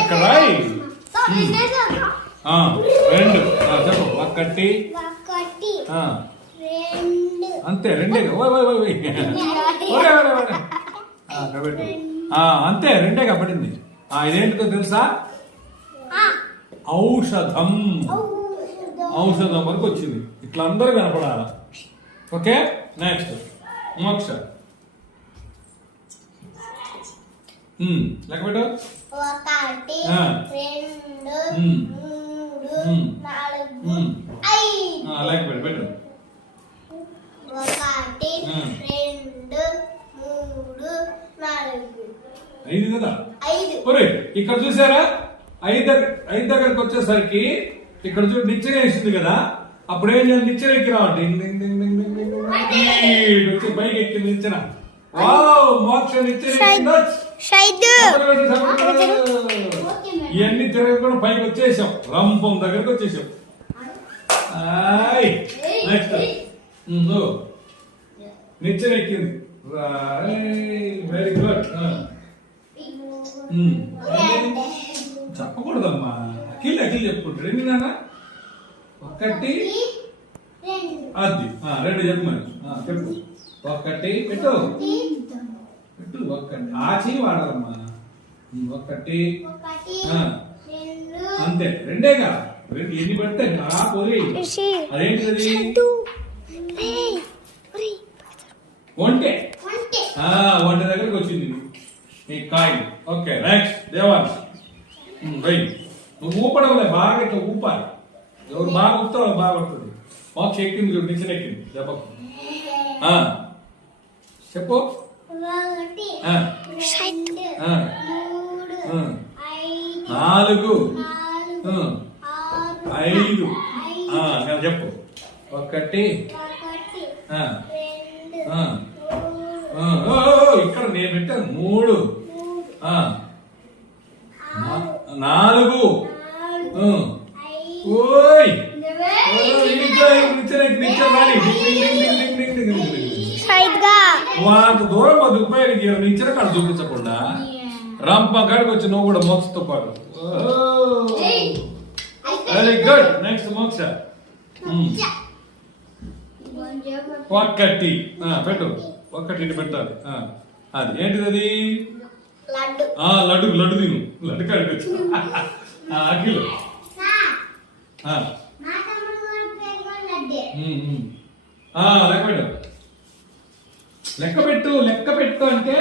ఇక్కడ రెండు ఆ, చెప్పు ఒకటి ఒకటి ఆ, రెండు అంతే రెండే అంతే రెండే పడింది ఆ ఇదేంటిదో తెలుసా ఆ, ఔషధం ఔషధం. ఔషధం వరకు వచ్చింది ఇట్లా అందరూ కనపడాల ఓకే నెక్స్ట్ మోక్ష లెక్క పెట్టు ఒకటి. రెండు. మూడు. నాలుగు. ఐదు లెక్క పెట్టు పెట్టు ఒకటి. రెండు మూడు నాలుగు ఐదు కదా ఐదు ఒరే ఇక్కడ చూసారా ఐదు దగ్గర ఐదు దగ్గరకు వచ్చేసరికి ఇక్కడ చూ నిచ్చెన వేసింది కదా అప్పుడు ఏం చేయాలి నిచ్చెన ఎక్కి. ఈడు వచ్చి పైకి ఎక్కింది నిచ్చెన వావ్ మోక్ష నిచ్చెన. షైదు. ఇవన్నీ తిరగకుండా పైకి వచ్చేసాం. రంపం దగ్గరకు వచ్చేసాం. నెక్స్ట్ నిచ్చెన ఎక్కింది. వెరీ గుడ్ చెప్పకూడదమ్మా. అఖిల్ అఖిల్ చెప్పుకుంటాడు ఏంటి నాన్న ఒకటి. రెండు. అది. రెండు చెప్పు మరి. ఆ, చెప్పు. ఒకటి పెట్టు. పెట్టు ఒక్కటి. ఆ చెయ్యి వాడాలమ్మా. ఒకటి ఒకటి ఆ, రెండు. అంతే. రెండేగా రెండు ఎన్ని పెడితే ఆ పోయి అదేంటిది? ఒంటే. ఒంటె. దగ్గరకు వచ్చింది ఈ coin. Okay next. Devansh Rai నువ్వు ఊపడంలే బాగా ఇట్లా ఊపాలి. ఎవరు బాగా ఊపుతారో వాళ్ళు బాగా పడుతుంది. మోక్ష ఎక్కింది చూడు నిచ్చెన ఎక్కింది. దెబ్బకు. చెప్పు. నాలుగు ఐదు చెప్పు ఒకటి ఇక్కడ నేను పెట్టాను మూడు నాలుగు ఓయ్ నువ్వే ఓయ్, అంత దూరం అది ఉపయోగించారు నిచ్చెన కాడ చూపించకుండా రంప కాడికి వచ్చి నువ్వు కూడా మోక్షతో పాటు. వెరీ గుడ్ నెక్స్ట్ మోక్ష. ఉమ్. ఒక్కటి. పెట్టు. ఒక్కటి ఇటు పెట్టాలి అది ఏంటిది అది? లడ్డు. లడ్డు తిను. లడ్డు కాడికి వచ్చి అఖిల్. ఆ, మా తమ్ముడు కూడా పేరు కూడా లడ్డే ఉమ్, ఉమ్. ఆ, లెక్క పెట్టు లెక్క పెట్టు లెక్క పెట్టు అంటే